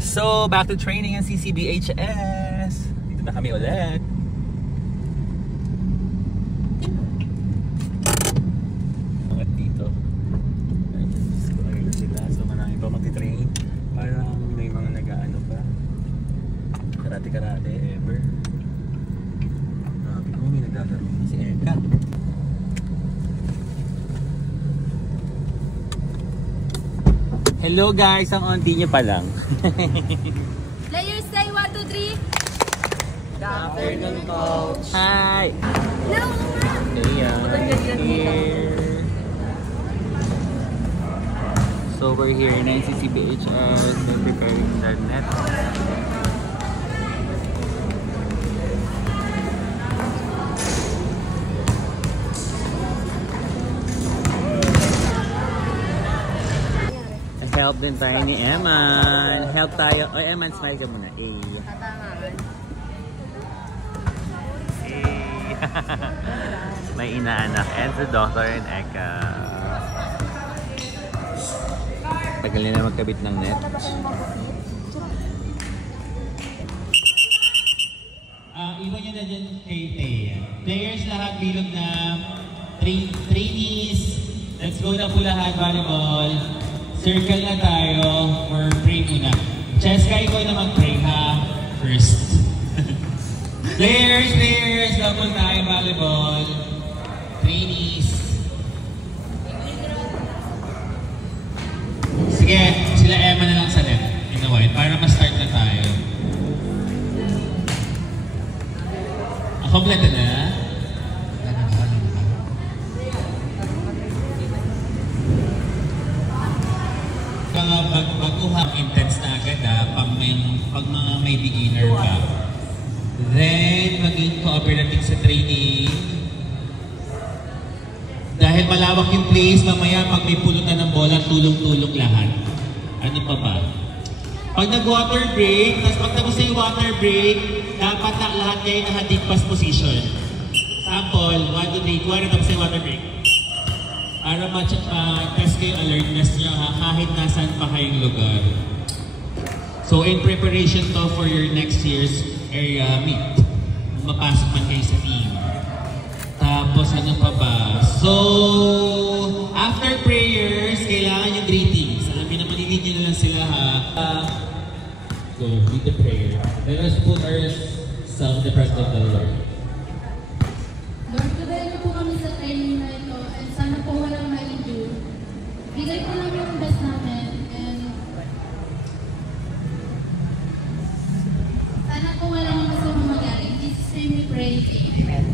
So, back to training ang CCBHS. Dito na kami ulit. Angat dito. Ayun sila. So, marami pa magti-train. Parang may mga nag-ano pa. Karate-karate ever. Grabe ko, may naglalaro si Eka. Hello guys, ang onti nyo pa lang. Players say 1, 2, 3. Good afternoon, coach. Hi! No! Here. So we're here in CCBHS. We're preparing the net. Help din tayo ni Eman. Help tayo. O, Eman, smile ka muna. May inaanak. And si Dr. and Eka. Tagal nila magkabit ng net. Iwan nyo na dyan kay Thea. Players lahat bilog na. Trainees. Let's go na po lahat, volleyball. Circle na tayo for pray muna. Cheska, ikaw na mag-pray ha. First. Players! Double tayo, volleyball. Trainees. Sige, sila Emma na lang sa net. In a while, para ma-start na tayo. Kompleto na? Baguhang intense na agad pag mga may beginner ka. Then, maging cooperative sa training. Dahil malawak yung place, mamaya pag may pulutan ng bola, tulong-tulong lahat. Ano pa ba? Pag nag-water break, tapos pag tapos yung water break, dapat na lahat kayo naka-deep pass position. Sample, 1, 2, 3, kuha na tapos yung water break. Para ma-test kayo alertness nyo kahit nasan pa kayong lugar. So in preparation to for your next year's area meet. Mapasok man kayo sa team. Tapos ano pa ba? So after prayers, kailangan yung greetings. Alam niyo naman, nilid nyo na lang sila ha. Go, read the prayer. Let us put ourselves in the presence of the Lord. Lord, pagdayo po kami sa training na ito and sana po walang ma-endure. Bigay po namin yung best namin and sana po walang masama magyari. In Jesus' name we pray. Amen.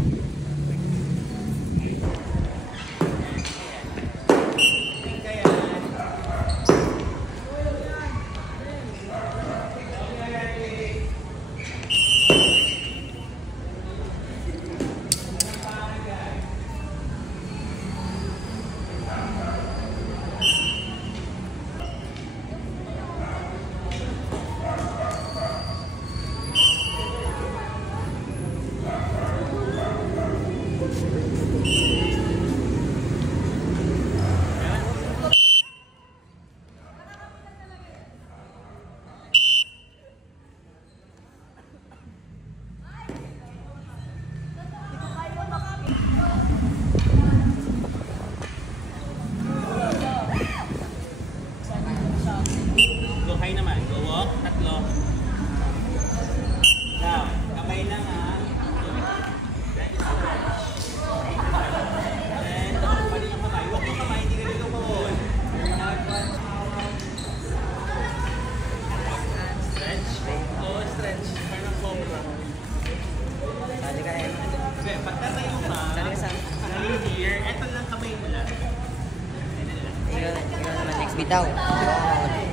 Bitaw.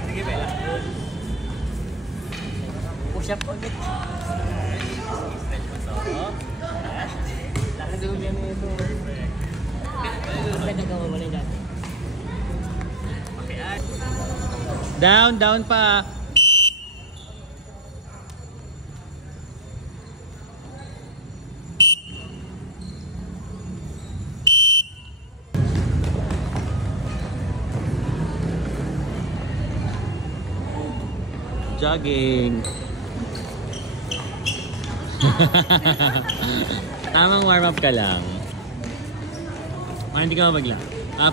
Sige, Bella. Push up ulit. Stretch mo sa ako. Lakas doon yan ito. Pwede ka mawala dyan. Down pa. jogging. Tamang warm up ka lang. Hindi ka mabagla.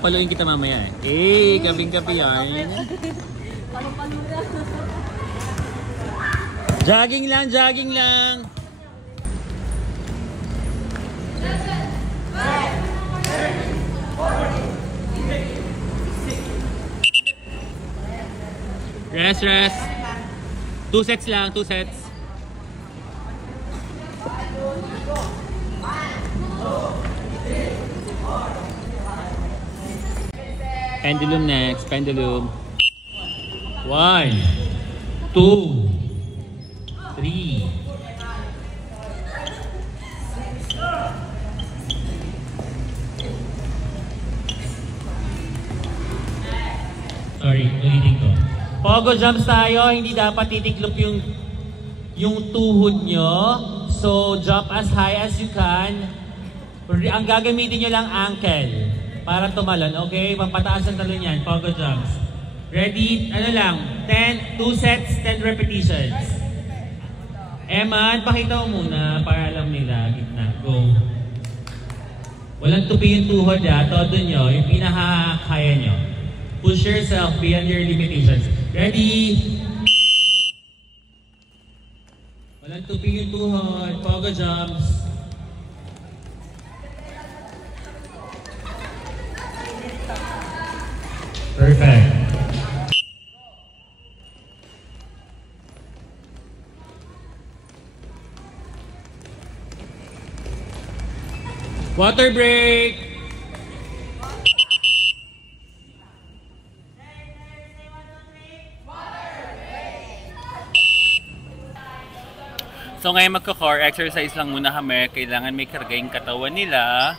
Paluin kita mamaya eh. Kaping-kapi yan. Jogging lang, jogging lang. Rest, rest. 2 sets lang, 2 sets. Pendulum next, pendulum. 1, 2, 3. Sorry, ulitin ko. Pogo jumps tayo, hindi dapat titiklop yung tuhod nyo. So, jump as high as you can. Ang gagamitin nyo lang ankle para tumalon, okay? Pampataas ang talon yan, pogo jumps. Ready? Ano lang? 2 sets, 10 repetitions. Eman, pakita mo muna para alam nila. Gitna. Go. Walang tupi yung tuhod todo nyo, yung pinakakaya nyo. Push yourself beyond your limitations. Ready? Walang tupi yung tuhod. Pogo jumps. Perfect. Water break. So ngayon magko-core exercise lang muna kami. Kailangan may karga yung katawan nila.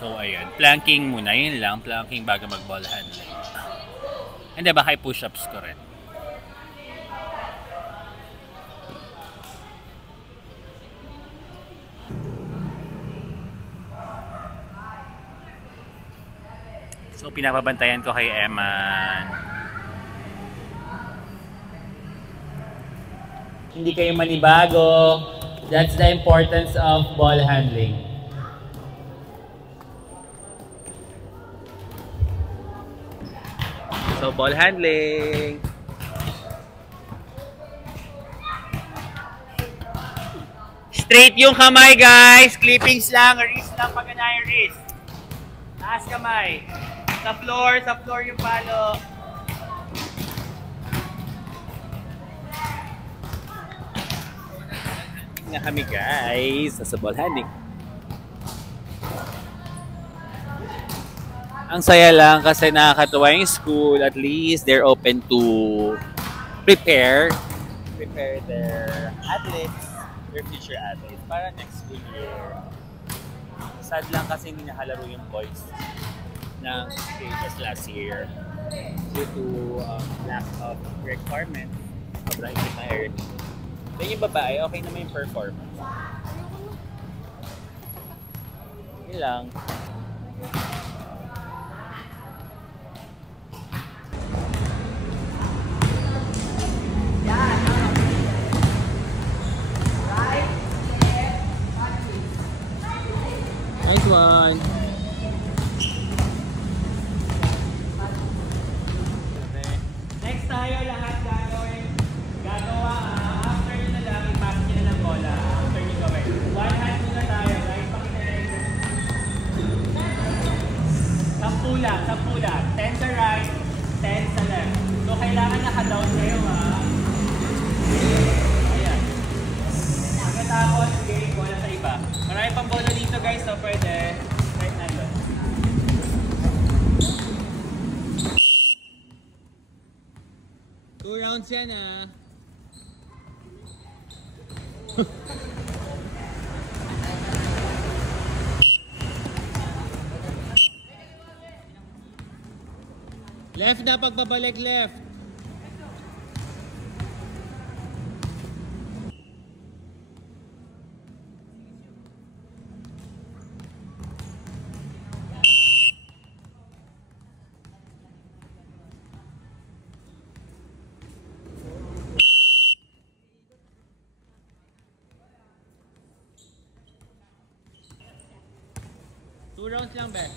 So ayan, planking muna. Yun lang, planking bago mag-ball handling. And then baka push-ups ko rin. So pinapabantayan ko kay Eman. Hindi kayo manibago. That's the importance of ball handling. So ball handling. Straight yung kamay guys. Clippings lang. Wrist lang pag yung wrist. Taas kamay. Sa floor yung palo. Nga kami guys, sa ball handling. Ang saya lang kasi nakakatuwa yung school. At least they're open to prepare their athletes, their future athletes para next school year. Sad lang kasi hindi nakalaro yung boys ng stages last year due to lack of requirements. Sobrang retired. Then yung babae, okay naman yung performance. Yun lang. Nice one. Next tayo lahat gagawa after nyo na lang, ipasok nyo na ng bola. After nyo gawin. One hand muna tayo guys. Pakita na yung 10 lang. 10 sa right, 10 sa left. So kailangan naka-down kayo Ayan. Pagkatapos, bigay yung bola sa iba. Marami pang bola dito guys, so pwede. Right na yun. Two rounds yan Left na pagpabalik, left. 2 rounds lang, Beth.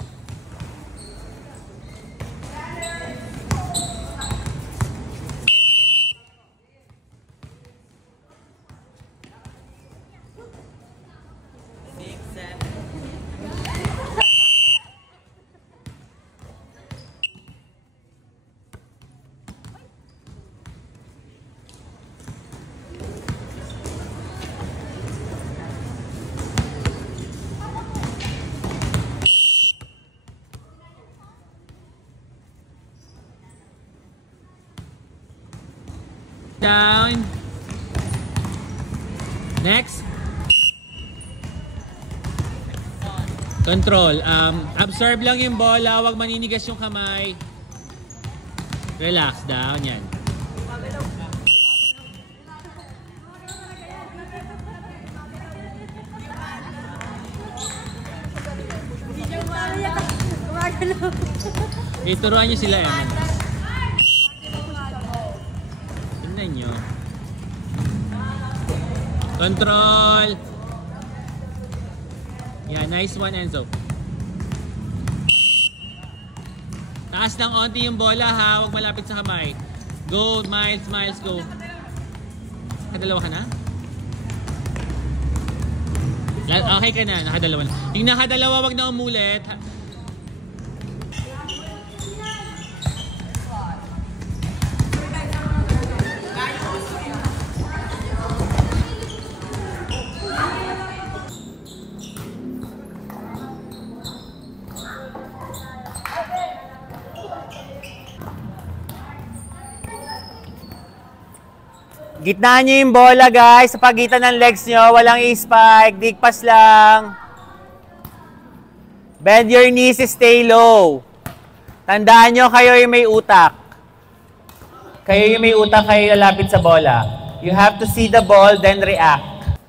Down. Next. Control. Absorb lang yung bola. Huwag maninigas yung kamay. Relax. Down. Yan. Ituruan nyo sila yan. Tingnan nyo. Control. Yeah, nice one, Enzo. Taas lang onti yung bola ha. Huwag malapit sa kamay. Go, Miles, Miles, go. Nakadalawa ka na? Okay ka na, nakadalawa na. Yung nakadalawa, wag na umulit. Gitnaan nyo yung bola, guys. Sa pagitan ng legs nyo, walang i-spike. Dig pass lang. Bend your knees, stay low. Tandaan nyo, kayo yung may utak. Kayo yung may utak, kayo lalapit sa bola. You have to see the ball, then react.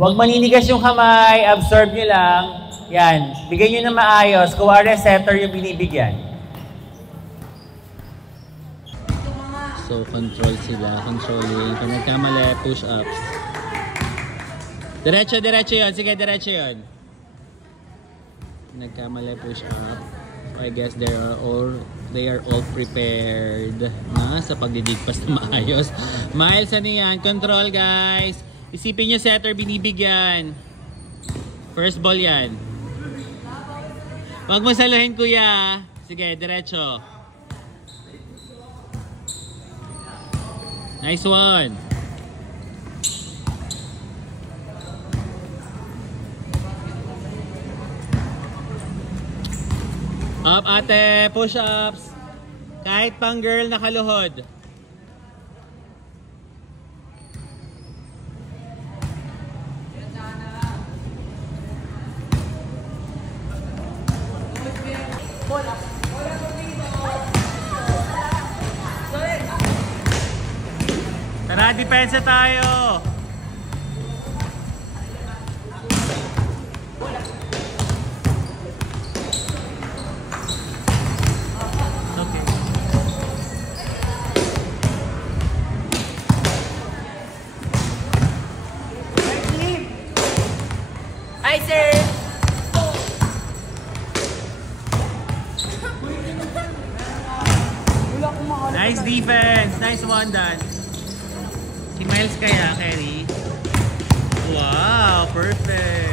Huwag maninigas yung kamay. Absorb nyo lang. Yan. Bigyan nyo na maayos. Kuwari, setter yung binibigyan. So, control sila. Controlling. Kung nagkamali, push-ups. Diretso, diretso yun. Sige, diretso yun. Nagkamali, push-up. I guess they are all prepared na sa pagdidigpas na maayos. Miles, ano yan? Control, guys. Isipin nyo, setter binibigyan. First ball yan. Huwag mo saluhin, kuya. Sige, diretso. Nice one. Up, ate. Push-ups. Kahit pang girl nakaluhod. Tara, depensa tayo. Okay. Hi, sir! Nice defense. Nice one, Dan. Si Miles kaya, Kerry? Wow, perfect.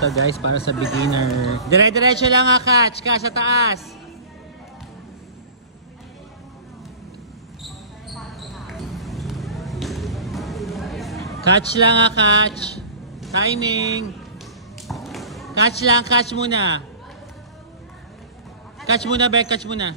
Ito guys, para sa beginner. Dire-diretso lang ha, catch ka sa taas. Catch lang ha, catch. Timing. Catch lang, catch muna. Catch muna, Beck, catch muna.